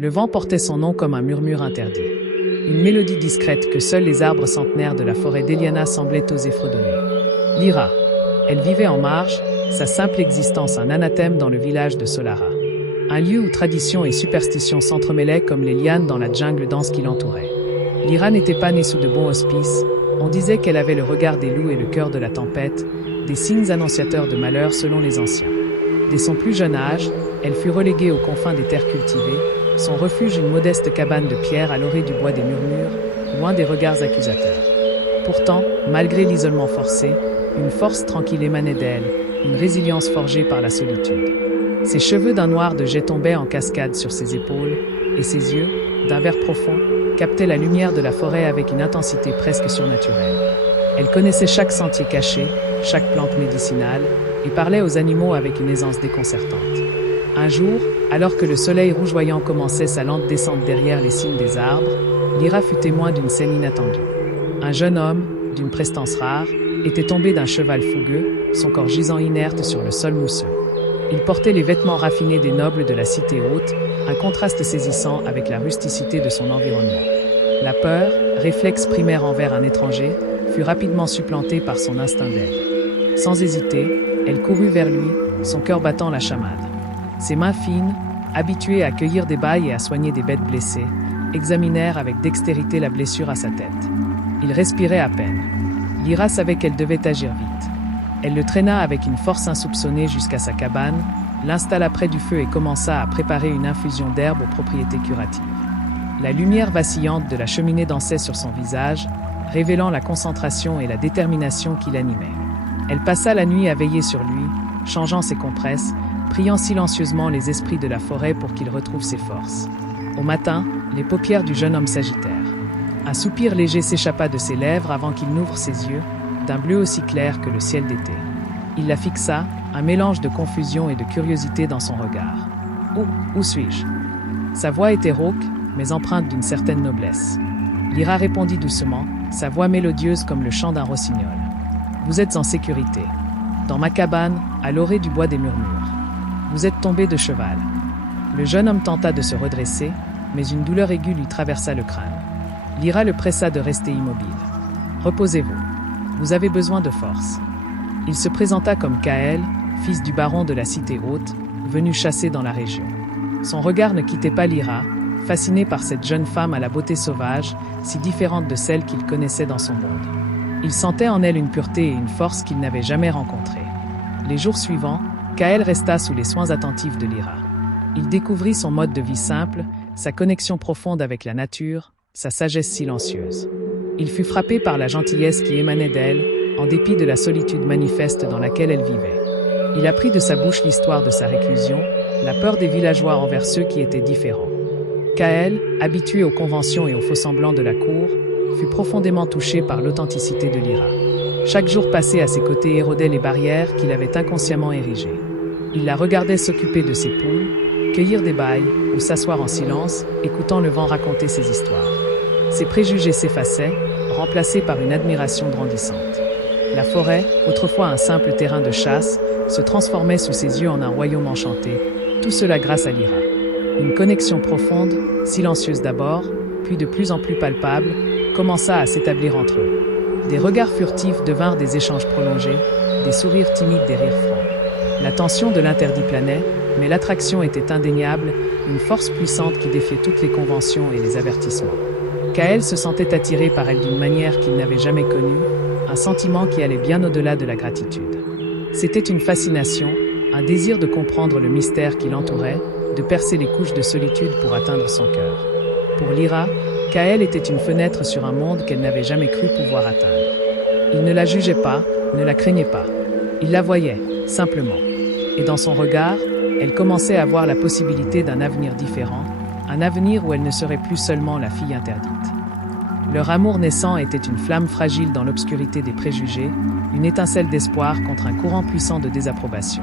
Le vent portait son nom comme un murmure interdit. Une mélodie discrète que seuls les arbres centenaires de la forêt d'Eliana semblaient oser fredonner. Lyra. Elle vivait en marge, sa simple existence un anathème dans le village de Solara. Un lieu où tradition et superstition s'entremêlaient comme les lianes dans la jungle dense qui l'entourait. Lyra n'était pas née sous de bons auspices, on disait qu'elle avait le regard des loups et le cœur de la tempête, des signes annonciateurs de malheur selon les anciens. Dès son plus jeune âge, elle fut reléguée aux confins des terres cultivées, son refuge une modeste cabane de pierre à l'orée du bois des murmures, loin des regards accusateurs. Pourtant, malgré l'isolement forcé, une force tranquille émanait d'elle, une résilience forgée par la solitude. Ses cheveux d'un noir de jet tombaient en cascade sur ses épaules, et ses yeux, d'un vert profond, captaient la lumière de la forêt avec une intensité presque surnaturelle. Elle connaissait chaque sentier caché, chaque plante médicinale, et parlait aux animaux avec une aisance déconcertante. Un jour, alors que le soleil rougeoyant commençait sa lente descente derrière les cimes des arbres, Lyra fut témoin d'une scène inattendue. Un jeune homme, d'une prestance rare, était tombé d'un cheval fougueux, son corps gisant inerte sur le sol mousseux. Il portait les vêtements raffinés des nobles de la cité haute, un contraste saisissant avec la rusticité de son environnement. La peur, réflexe primaire envers un étranger, fut rapidement supplantée par son instinct d'aide. Sans hésiter, elle courut vers lui, son cœur battant la chamade. Ses mains fines, habituées à cueillir des bailles et à soigner des bêtes blessées, examinèrent avec dextérité la blessure à sa tête. Il respirait à peine. Lyra savait qu'elle devait agir vite. Elle le traîna avec une force insoupçonnée jusqu'à sa cabane, l'installa près du feu et commença à préparer une infusion d'herbes aux propriétés curatives. La lumière vacillante de la cheminée dansait sur son visage, révélant la concentration et la détermination qui l'animaient. Elle passa la nuit à veiller sur lui, changeant ses compresses, priant silencieusement les esprits de la forêt pour qu'il retrouve ses forces. Au matin, les paupières du jeune homme s'agitèrent. Un soupir léger s'échappa de ses lèvres avant qu'il n'ouvre ses yeux, d'un bleu aussi clair que le ciel d'été. Il la fixa, un mélange de confusion et de curiosité dans son regard. « Où suis-je » Sa voix était rauque, mais empreinte d'une certaine noblesse. Lyra répondit doucement, sa voix mélodieuse comme le chant d'un rossignol. « Vous êtes en sécurité. Dans ma cabane, à l'orée du bois des murmures. Vous êtes tombé de cheval. » Le jeune homme tenta de se redresser, mais une douleur aiguë lui traversa le crâne. Lyra le pressa de rester immobile. « Reposez-vous. Vous avez besoin de force. » Il se présenta comme Kael, fils du baron de la cité haute, venu chasser dans la région. Son regard ne quittait pas Lyra, fasciné par cette jeune femme à la beauté sauvage, si différente de celle qu'il connaissait dans son monde. Il sentait en elle une pureté et une force qu'il n'avait jamais rencontrées. Les jours suivants, Kael resta sous les soins attentifs de Lyra. Il découvrit son mode de vie simple, sa connexion profonde avec la nature, sa sagesse silencieuse. Il fut frappé par la gentillesse qui émanait d'elle, en dépit de la solitude manifeste dans laquelle elle vivait. Il apprit de sa bouche l'histoire de sa réclusion, la peur des villageois envers ceux qui étaient différents. Kael, habitué aux conventions et aux faux-semblants de la cour, fut profondément touché par l'authenticité de Lyra. Chaque jour passé à ses côtés érodait les barrières qu'il avait inconsciemment érigées. Il la regardait s'occuper de ses poules, cueillir des bailles ou s'asseoir en silence, écoutant le vent raconter ses histoires. Ses préjugés s'effaçaient, remplacés par une admiration grandissante. La forêt, autrefois un simple terrain de chasse, se transformait sous ses yeux en un royaume enchanté, tout cela grâce à Lyra. Une connexion profonde, silencieuse d'abord, puis de plus en plus palpable, commença à s'établir entre eux. Des regards furtifs devinrent des échanges prolongés, des sourires timides, des rires francs. La tension de l'interdit planait, mais l'attraction était indéniable, une force puissante qui défiait toutes les conventions et les avertissements. Kael se sentait attiré par elle d'une manière qu'il n'avait jamais connue, un sentiment qui allait bien au-delà de la gratitude. C'était une fascination, un désir de comprendre le mystère qui l'entourait, de percer les couches de solitude pour atteindre son cœur. Pour Lyra, Kael était une fenêtre sur un monde qu'elle n'avait jamais cru pouvoir atteindre. Il ne la jugeait pas, ne la craignait pas. Il la voyait, simplement. Et dans son regard, elle commençait à voir la possibilité d'un avenir différent, un avenir où elle ne serait plus seulement la fille interdite. Leur amour naissant était une flamme fragile dans l'obscurité des préjugés, une étincelle d'espoir contre un courant puissant de désapprobation.